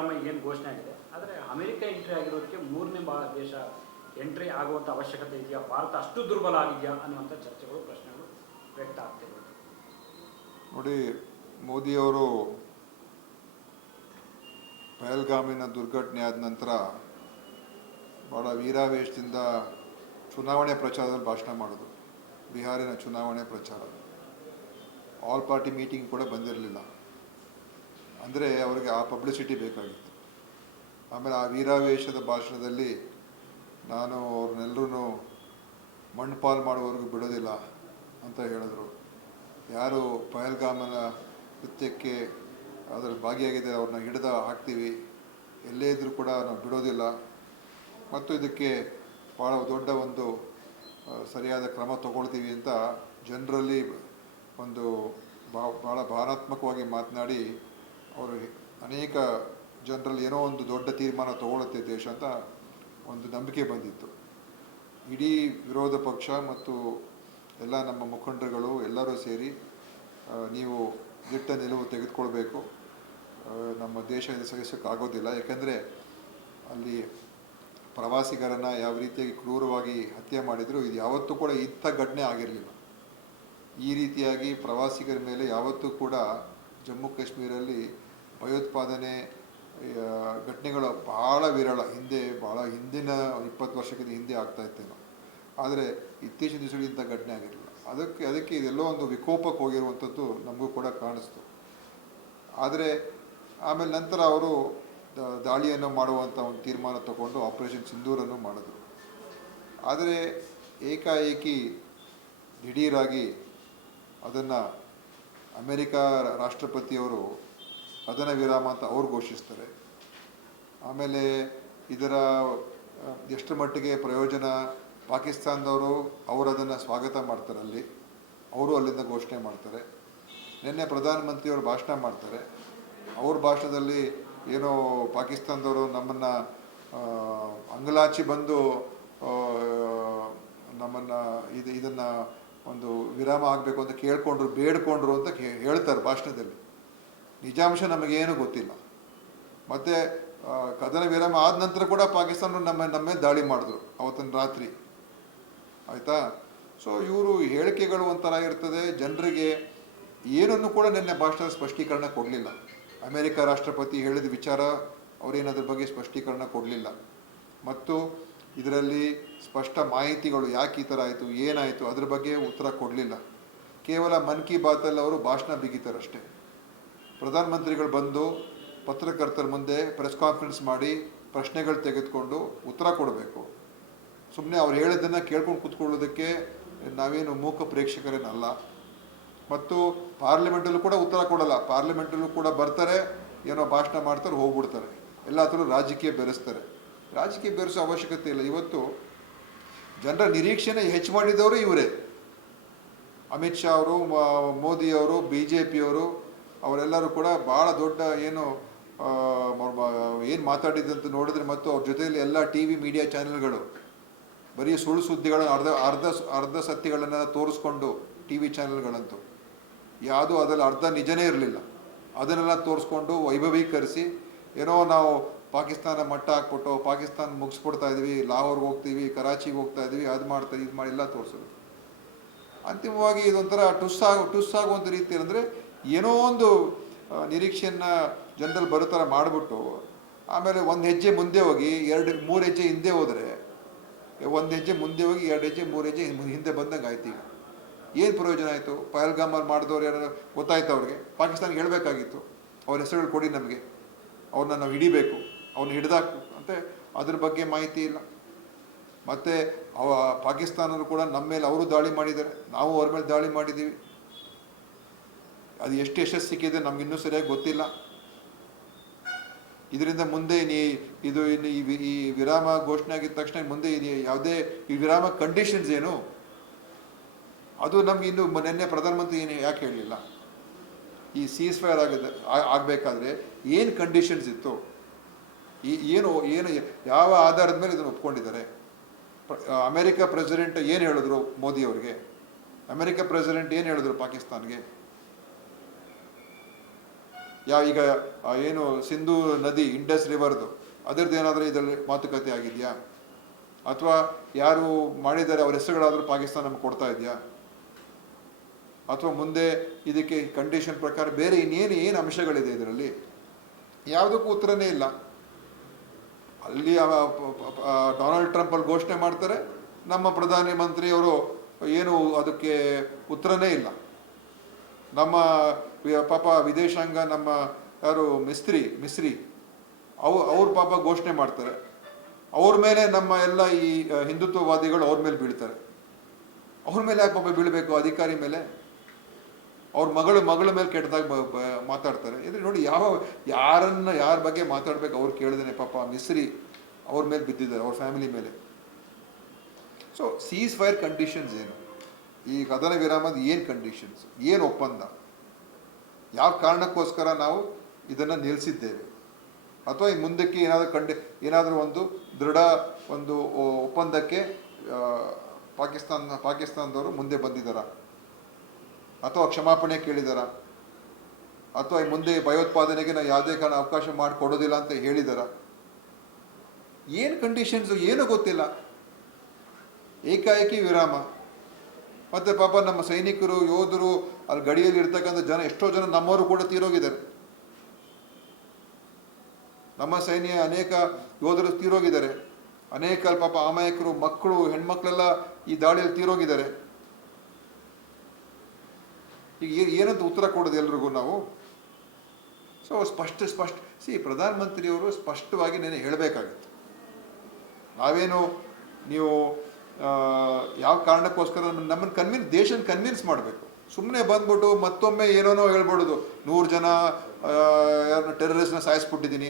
ವಿರಾಮ ಏನು ಘೋಷಣೆ ಆಗಿದೆ? ಆದರೆ ಅಮೆರಿಕ ಎಂಟ್ರಿ ಆಗಿರೋದಕ್ಕೆ ಮೂರನೇ ಬಾ ದೇಶ ಎಂಟ್ರಿ ಆಗುವಂಥ ಅವಶ್ಯಕತೆ ಇದೆಯಾ? ಭಾರತ ಅಷ್ಟು ದುರ್ಬಲ ಆಗಿದೆಯಾ? ಅನ್ನುವಂಥ ಚರ್ಚೆಗಳು, ಪ್ರಶ್ನೆಗಳು ವ್ಯಕ್ತ ಆಗ್ತಿರೋದು ನೋಡಿ ಮೋದಿಯವರು ಪಹಲ್ಗಾಮಿನ ದುರ್ಘಟನೆ ಆದ ನಂತರ ಭಾಳ ವೀರಾವೇಶದಿಂದ ಚುನಾವಣೆ ಪ್ರಚಾರದಲ್ಲಿ ಭಾಷಣ ಮಾಡೋದು ಬಿಹಾರಿನ ಚುನಾವಣೆ ಪ್ರಚಾರ. ಆಲ್ ಪಾರ್ಟಿ ಮೀಟಿಂಗ್ ಕೂಡ ಬಂದಿರಲಿಲ್ಲ. ಅಂದರೆ ಅವರಿಗೆ ಆ ಪಬ್ಲಿಸಿಟಿ ಬೇಕಾಗಿತ್ತು. ಆಮೇಲೆ ಆ ವೀರಾವೇಶದ ಭಾಷಣದಲ್ಲಿ ನಾನು ಅವ್ರನ್ನೆಲ್ಲರೂ ಮಣ್ಣು ಮಾಡುವವರೆಗೂ ಬಿಡೋದಿಲ್ಲ ಅಂತ ಹೇಳಿದ್ರು. ಯಾರು ಪಹಲ್ಗಾಮನ ಕೃತ್ಯಕ್ಕೆ ಅದರಲ್ಲಿ ಭಾಗಿಯಾಗಿದ್ದಾರೆ ಅವ್ರನ್ನ ಹಿಡಿದ ಹಾಕ್ತೀವಿ. ಎಲ್ಲೇ ಇದ್ದರೂ ಕೂಡ ನಾವು ಬಿಡೋದಿಲ್ಲ. ಮತ್ತು ಇದಕ್ಕೆ ಭಾಳ ದೊಡ್ಡ ಒಂದು ಸರಿಯಾದ ಕ್ರಮ ತಗೊಳ್ತೀವಿ ಅಂತ ಜನರಲ್ಲಿ ಒಂದು ಭಾಳ ಭಾವನಾತ್ಮಕವಾಗಿ ಮಾತನಾಡಿ ಅವರು ಅನೇಕ ಜನರಲ್ಲಿ ಏನೋ ಒಂದು ದೊಡ್ಡ ತೀರ್ಮಾನ ತಗೊಳುತ್ತೆ ದೇಶ ಅಂತ ಒಂದು ನಂಬಿಕೆ ಬಂದಿತ್ತು. ಇಡೀ ವಿರೋಧ ಪಕ್ಷ ಮತ್ತು ಎಲ್ಲ ನಮ್ಮ ಮುಖಂಡರುಗಳು ಎಲ್ಲರೂ ಸೇರಿ ನೀವು ದಿಟ್ಟ ನಿಲುವು ತೆಗೆದುಕೊಳ್ಬೇಕು. ನಮ್ಮ ದೇಶ ಇದು ಸಹಿಸೋಕ್ಕಾಗೋದಿಲ್ಲ. ಯಾಕೆಂದರೆ ಅಲ್ಲಿ ಪ್ರವಾಸಿಗರನ್ನು ಯಾವ ರೀತಿಯಾಗಿ ಕ್ರೂರವಾಗಿ ಹತ್ಯೆ ಮಾಡಿದರೂ, ಇದು ಯಾವತ್ತೂ ಕೂಡ ಇಂಥ ಘಟನೆ ಆಗಿರಲಿಲ್ಲ. ಈ ರೀತಿಯಾಗಿ ಪ್ರವಾಸಿಗರ ಮೇಲೆ ಯಾವತ್ತೂ ಕೂಡ ಜಮ್ಮು ಕಾಶ್ಮೀರಲ್ಲಿ ಭಯೋತ್ಪಾದನೆ ಘಟನೆಗಳು ಭಾಳ ವಿರಳ, ಹಿಂದೆ ಭಾಳ ಹಿಂದಿನ ಇಪ್ಪತ್ತು ವರ್ಷಕ್ಕಿಂತ ಹಿಂದೆ ಆಗ್ತಾ ಇತ್ತೇನೋ. ಆದರೆ ಇತ್ತೀಚಿನ ದಿವಸಗಳು ಇಂಥ ಘಟನೆ ಆಗಿರಲಿಲ್ಲ. ಅದಕ್ಕೆ ಅದಕ್ಕೆ ಇದೆಲ್ಲೋ ಒಂದು ವಿಕೋಪಕ್ಕೆ ಹೋಗಿರುವಂಥದ್ದು ನಮಗೂ ಕೂಡ ಕಾಣಿಸ್ತು. ಆದರೆ ಆಮೇಲೆ ನಂತರ ಅವರು ದಾಳಿಯನ್ನು ಮಾಡುವಂಥ ಒಂದು ತೀರ್ಮಾನ ತಗೊಂಡು ಆಪರೇಷನ್ ಸಿಂಧೂರನ್ನು ಮಾಡಿದ್ರು. ಆದರೆ ಏಕಾಏಕಿ ದಿಢೀರಾಗಿ ಅದನ್ನು ಅಮೆರಿಕ ರಾಷ್ಟ್ರಪತಿಯವರು ಅದನ ವಿರಾಮ ಅಂತ ಅವ್ರು ಘೋಷಿಸ್ತಾರೆ. ಆಮೇಲೆ ಇದರ ಎಷ್ಟು ಮಟ್ಟಿಗೆ ಪ್ರಯೋಜನ ಪಾಕಿಸ್ತಾನದವರು ಅವರು ಅದನ್ನು ಸ್ವಾಗತ ಮಾಡ್ತಾರೆ ಅಲ್ಲಿ. ಅವರು ಅಲ್ಲಿಂದ ಘೋಷಣೆ ಮಾಡ್ತಾರೆ. ನಿನ್ನೆ ಪ್ರಧಾನಮಂತ್ರಿಯವರು ಭಾಷಣ ಮಾಡ್ತಾರೆ. ಅವ್ರ ಭಾಷಣದಲ್ಲಿ ಏನೋ ಪಾಕಿಸ್ತಾನದವರು ನಮ್ಮನ್ನು ಅಂಗಲಾಚಿ ಬಂದು ನಮ್ಮನ್ನು, ಇದು, ಇದನ್ನು ಒಂದು ವಿರಾಮ ಆಗಬೇಕು ಅಂತ ಕೇಳ್ಕೊಂಡ್ರು, ಬೇಡ್ಕೊಂಡ್ರು ಅಂತ ಹೇಳ್ತಾರೆ ಭಾಷಣದಲ್ಲಿ. ನಿಜಾಂಶ ನಮಗೇನು ಗೊತ್ತಿಲ್ಲ. ಮತ್ತು ಕದನ ವಿರಾಮ ಆದ ನಂತರ ಕೂಡ ಪಾಕಿಸ್ತಾನ ನಮ್ಮ, ನಮ್ಮೇ ದಾಳಿ ಮಾಡಿದ್ರು ಅವತ್ತಿನ ರಾತ್ರಿ. ಆಯಿತಾ? ಸೊ ಇವರು ಹೇಳಿಕೆಗಳು ಒಂಥರ ಇರ್ತದೆ. ಜನರಿಗೆ ಏನನ್ನು ಕೂಡ ನಿನ್ನೆ ಭಾಷಣ ಸ್ಪಷ್ಟೀಕರಣ ಕೊಡಲಿಲ್ಲ. ಅಮೆರಿಕ ರಾಷ್ಟ್ರಪತಿ ಹೇಳಿದ ವಿಚಾರ ಅವರೇನದ್ರ ಬಗ್ಗೆ ಸ್ಪಷ್ಟೀಕರಣ ಕೊಡಲಿಲ್ಲ. ಮತ್ತು ಇದರಲ್ಲಿ ಸ್ಪಷ್ಟ ಮಾಹಿತಿಗಳು ಯಾಕೆ ಈ ಥರ ಆಯಿತು, ಏನಾಯಿತು, ಅದ್ರ ಬಗ್ಗೆ ಉತ್ತರ ಕೊಡಲಿಲ್ಲ. ಕೇವಲ ಮನ್ ಕಿ ಬಾತಲ್ಲಿ ಅವರು ಭಾಷಣ ಬಿಗಿತಾರಷ್ಟೇ. ಪ್ರಧಾನಮಂತ್ರಿಗಳು ಬಂದು ಪತ್ರಕರ್ತರ ಮುಂದೆ ಪ್ರೆಸ್ ಕಾನ್ಫರೆನ್ಸ್ ಮಾಡಿ ಪ್ರಶ್ನೆಗಳು ತೆಗೆದುಕೊಂಡು ಉತ್ತರ ಕೊಡಬೇಕು. ಸುಮ್ಮನೆ ಅವ್ರು ಹೇಳಿದ್ದನ್ನು ಕೇಳ್ಕೊಂಡು ಕೂತ್ಕೊಳ್ಳೋದಕ್ಕೆ ನಾವೇನು ಮೂಕ ಪ್ರೇಕ್ಷಕರೇನಲ್ಲ. ಮತ್ತು ಪಾರ್ಲಿಮೆಂಟಲ್ಲೂ ಕೂಡ ಉತ್ತರ ಕೊಡಲ್ಲ. ಪಾರ್ಲಿಮೆಂಟಲ್ಲೂ ಕೂಡ ಬರ್ತಾರೆ, ಏನೋ ಭಾಷಣ ಮಾಡ್ತಾರೆ, ಹೋಗ್ಬಿಡ್ತಾರೆ. ಎಲ್ಲ ರಾಜಕೀಯ ಬೆರೆಸ್ತಾರೆ. ರಾಜಕೀಯ ಬೆರೆಸೋ ಅವಶ್ಯಕತೆ ಇಲ್ಲ. ಇವತ್ತು ಜನರ ನಿರೀಕ್ಷೆನೇ ಹೆಚ್ಚು ಮಾಡಿದವರು ಇವರೇ. ಅಮಿತ್ ಶಾ ಅವರು ಮೋದಿ ಅವರು ಬಿ ಜೆ ಪಿಯವರು ಅವರೆಲ್ಲರೂ ಕೂಡ ಭಾಳ ದೊಡ್ಡ ಏನು ಏನು ಮಾತಾಡಿದಂತ ನೋಡಿದ್ರೆ ಮತ್ತು ಅವ್ರ ಜೊತೆಯಲ್ಲಿ ಎಲ್ಲ ಟಿ ವಿ, ಮೀಡಿಯಾ ಚಾನೆಲ್ಗಳು ಬರೀ ಸುಳ್ಳು ಸುದ್ದಿಗಳನ್ನು ಅರ್ಧ ಅರ್ಧ ಅರ್ಧ ಸತ್ಯಗಳನ್ನು ತೋರಿಸ್ಕೊಂಡು ಟಿ ವಿ ಚಾನೆಲ್ಗಳಂತೂ. ಯಾವುದೂ ಅದರಲ್ಲಿ ಅರ್ಧ ನಿಜನೇ ಇರಲಿಲ್ಲ. ಅದನ್ನೆಲ್ಲ ತೋರಿಸ್ಕೊಂಡು ವೈಭವೀಕರಿಸಿ ಏನೋ ನಾವು ಪಾಕಿಸ್ತಾನ ಮಟ್ಟ ಹಾಕ್ಬಿಟ್ಟು ಪಾಕಿಸ್ತಾನ ಮುಗಿಸ್ಬಿಡ್ತಾ ಇದೀವಿ, ಲಾಹೋರ್ಗೆ ಹೋಗ್ತೀವಿ, ಕರಾಚಿಗೆ ಹೋಗ್ತಾ ಇದ್ವಿ, ಅದು ಮಾಡ್ತಾ ಇದು ಮಾಡಿ ಎಲ್ಲ ತೋರಿಸೋದು. ಅಂತಿಮವಾಗಿ ಇದೊಂಥರ ಟುಸ್ ಆಗೋ, ಟುಸ್ ಆಗುವಂಥ ರೀತಿ ಅಂದರೆ ಏನೋ ಒಂದು ನಿರೀಕ್ಷೆಯನ್ನು ಜನರಲ್ಲಿ ಬರೋ ಥರ ಮಾಡಿಬಿಟ್ಟು, ಆಮೇಲೆ ಒಂದು ಹೆಜ್ಜೆ ಮುಂದೆ ಹೋಗಿ, ಎರಡು, ಮೂರು ಹೆಜ್ಜೆ ಹಿಂದೆ ಹೋದರೆ, ಒಂದು ಹೆಜ್ಜೆ ಮುಂದೆ ಹೋಗಿ, ಎರಡು ಹೆಜ್ಜೆ, ಮೂರು ಹೆಜ್ಜೆ ಹಿಂದೆ- ಹಿಂದೆ ಬಂದಂಗೆ ಆಯ್ತು ಈಗ. ಏನು ಪ್ರಯೋಜನ ಆಯಿತು? ಪಹಲ್ಗಾಮಲ್ಲಿ ಮಾಡಿದವ್ರು ಯಾರು, ಗೊತ್ತಾಯ್ತು ಅವ್ರಿಗೆ. ಪಾಕಿಸ್ತಾನಿಗೆ ಹೇಳಬೇಕಾಗಿತ್ತು. ಅವ್ರ ಹೆಸರುಗಳು ಕೊಡಿ ನಮಗೆ. ಅವ್ರನ್ನ ನಾವು ಹಿಡಿಬೇಕು. ಅವ್ರನ್ನ ಹಿಡಿದಾಕು ಅಂತ ಅದ್ರ ಬಗ್ಗೆ ಮಾಹಿತಿ ಇಲ್ಲ. ಮತ್ತು ಅವ ಪಾಕಿಸ್ತಾನರು ಕೂಡ ನಮ್ಮ ಮೇಲೆ ಅವರು ದಾಳಿ ಮಾಡಿದ್ದಾರೆ. ನಾವು ಅವ್ರ ಮೇಲೆ ದಾಳಿ ಮಾಡಿದ್ದೀವಿ. ಅದು ಎಷ್ಟು ಯಶಸ್ಸು ಸಿಕ್ಕಿದೆ ನಮ್ಗೆ ಇನ್ನೂ ಸರಿಯಾಗಿ ಗೊತ್ತಿಲ್ಲ. ಇದರಿಂದ ಮುಂದೆ ನೀ ಇದು ಈ ವಿರಾಮ ಘೋಷಣೆ ಆಗಿದ ತಕ್ಷಣ ಮುಂದೆ ಯಾವುದೇ ಈ ವಿರಾಮ ಕಂಡೀಷನ್ಸ್ ಏನು? ಅದು ನಮ್ಗೆ ಇನ್ನು ನಿನ್ನೆ ಪ್ರಧಾನಮಂತ್ರಿ ಏನು ಯಾಕೆ ಹೇಳಲಿಲ್ಲ ಈ ಸೀಸ್ ಫೈರ್ ಆಗಿದೆ ಆಗಬೇಕಾದ್ರೆ ಏನು ಕಂಡೀಷನ್ಸ್ ಇತ್ತು? ಈ ಏನು ಏನು ಯಾವ ಆಧಾರದ ಮೇಲೆ ಇದನ್ನು ಒಪ್ಕೊಂಡಿದ್ದಾರೆ? ಅಮೆರಿಕ ಪ್ರೆಸಿಡೆಂಟ್ ಏನು ಹೇಳಿದ್ರು ಮೋದಿ ಅವರಿಗೆ? ಅಮೆರಿಕ ಪ್ರೆಸಿಡೆಂಟ್ ಏನು ಹೇಳಿದ್ರು ಪಾಕಿಸ್ತಾನ್ಗೆ? ಯಾವ, ಈಗ ಏನು ಸಿಂಧು ನದಿ, ಇಂಡಸ್ ರಿವರ್ದು, ಅದರದ್ದು ಏನಾದರೂ ಇದರಲ್ಲಿ ಮಾತುಕತೆ ಆಗಿದೆಯಾ? ಅಥವಾ ಯಾರು ಮಾಡಿದ್ದಾರೆ, ಅವ್ರ ಹೆಸರುಗಳಾದರೂ ಪಾಕಿಸ್ತಾನ ನಮ್ಗೆ ಕೊಡ್ತಾ ಇದೆಯಾ? ಅಥವಾ ಮುಂದೆ ಇದಕ್ಕೆ ಕಂಡೀಷನ್ ಪ್ರಕಾರ ಬೇರೆ ಇನ್ನೇನು, ಏನು ಅಂಶಗಳಿದೆ ಇದರಲ್ಲಿ? ಯಾವುದಕ್ಕೂ ಉತ್ತರನೇ ಇಲ್ಲ. ಅಲ್ಲಿ ಡೊನಾಲ್ಡ್ ಟ್ರಂಪ್ ಅಲ್ಲಿ ಘೋಷಣೆ ಮಾಡ್ತಾರೆ. ನಮ್ಮ ಪ್ರಧಾನಿ ಮಂತ್ರಿಯವರು ಏನು ಅದಕ್ಕೆ ಉತ್ತರನೇ ಇಲ್ಲ. ನಮ್ಮ ಪಾಪ ವಿದೇಶಾಂಗ, ನಮ್ಮ ಯಾರು ಮಿಸ್ತ್ರಿ ಮಿಸ್ತ್ರಿ, ಅವು, ಅವ್ರ ಪಾಪ ಘೋಷಣೆ ಮಾಡ್ತಾರೆ. ಅವ್ರ ಮೇಲೆ ನಮ್ಮ ಎಲ್ಲ ಈ ಹಿಂದುತ್ವವಾದಿಗಳು ಅವ್ರ ಮೇಲೆ ಬೀಳ್ತಾರೆ. ಅವ್ರ ಮೇಲೆ ಯಾಕೆ ಪಾಪ ಬೀಳಬೇಕು ಅಧಿಕಾರಿ ಮೇಲೆ? ಅವ್ರ ಮಗಳು, ಮಗಳ ಮೇಲೆ ಕೆಟ್ಟದಾಗ ಮಾತಾಡ್ತಾರೆ. ಇದ್ರೆ ನೋಡಿ ಯಾವ, ಯಾರನ್ನ, ಯಾರ ಬಗ್ಗೆ ಮಾತಾಡ್ಬೇಕು ಅವ್ರು ಕೇಳಿದೇನೆ ಪಾಪ ಮಿಸ್ರಿ ಅವ್ರ ಮೇಲೆ ಬಿದ್ದಿದ್ದಾರೆ, ಅವ್ರ ಫ್ಯಾಮಿಲಿ ಮೇಲೆ. ಸೊ ಸೀಸ್ ಫೈರ್ ಕಂಡೀಷನ್ಸ್ ಏನು? ಈ ಕದನ ವಿರಾಮದ ಏನು ಕಂಡೀಷನ್ಸ್ ಏನು ಒಪ್ಪಂದ? ಯಾವ ಕಾರಣಕ್ಕೋಸ್ಕರ ನಾವು ಇದನ್ನು ನಿಲ್ಲಿಸಿದ್ದೇವೆ ಅಥವಾ ಈ ಮುಂದಕ್ಕೆ ಏನಾದರೂ ಕಂಡಿ ಏನಾದರೂ ಒಂದು ದೃಢ ಒಂದು ಒಪ್ಪಂದಕ್ಕೆ ಪಾಕಿಸ್ತಾನ, ಪಾಕಿಸ್ತಾನದವರು ಮುಂದೆ ಬಂದಿದ್ದಾರಾ? ಅಥವಾ ಕ್ಷಮಾಪಣೆ ಕೇಳಿದಾರ? ಅಥವಾ ಮುಂದೆ ಭಯೋತ್ಪಾದನೆಗೆ ನಾವು ಯಾವುದೇ ಕಾರಣ ಅವಕಾಶ ಮಾಡಿಕೊಡೋದಿಲ್ಲ ಅಂತ ಹೇಳಿದಾರ? ಏನು ಕಂಡೀಷನ್ಸು ಏನೂ ಗೊತ್ತಿಲ್ಲ. ಏಕಾಏಕಿ ವಿರಾಮ. ಮತ್ತೆ ಪಾಪ ನಮ್ಮ ಸೈನಿಕರು, ಯೋಧರು, ಅಲ್ಲಿ ಗಡಿಯಲ್ಲಿ ಇರ್ತಕ್ಕಂಥ ಜನ, ಎಷ್ಟೋ ಜನ ನಮ್ಮವರು ಕೂಡ ತೀರೋಗಿದ್ದಾರೆ. ನಮ್ಮ ಸೈನ್ಯ ಅನೇಕ ಯೋಧರು ತೀರೋಗಿದ್ದಾರೆ. ಅನೇಕ ಪಾಪ ಅಮಾಯಕರು, ಮಕ್ಕಳು, ಹೆಣ್ಮಕ್ಳೆಲ್ಲ ಈ ದಾಳಿಯಲ್ಲಿ ತೀರೋಗಿದ್ದಾರೆ. ಈಗ ಏನಂತ ಉತ್ತರ ಕೊಡೋದು ಎಲ್ರಿಗೂ ನಾವು? ಸೊ ಸ್ಪಷ್ಟ ಸ್ಪಷ್ಟ ಸಿ ಪ್ರಧಾನಮಂತ್ರಿಯವರು ಸ್ಪಷ್ಟವಾಗಿ ನೆನೆ ಹೇಳಬೇಕಾಗಿತ್ತು. ನಾವೇನು ನೀವು ಯಾವ ಕಾರಣಕ್ಕೋಸ್ಕರ ನಮ್ಮನ್ನು ಕನ್ವಿನ್ಸ್ ದೇಶನ ಕನ್ವಿನ್ಸ್ ಮಾಡಬೇಕು. ಸುಮ್ಮನೆ ಬಂದ್ಬಿಟ್ಟು ಮತ್ತೊಮ್ಮೆ ಏನೇನೋ ಹೇಳ್ಬಿಡೋದು. ನೂರು ಜನ ಯಾರನ್ನ ಟೆರರಿಸ್ಟ್ನ ಸಾಯಿಸ್ಬಿಟ್ಟಿದ್ದೀನಿ.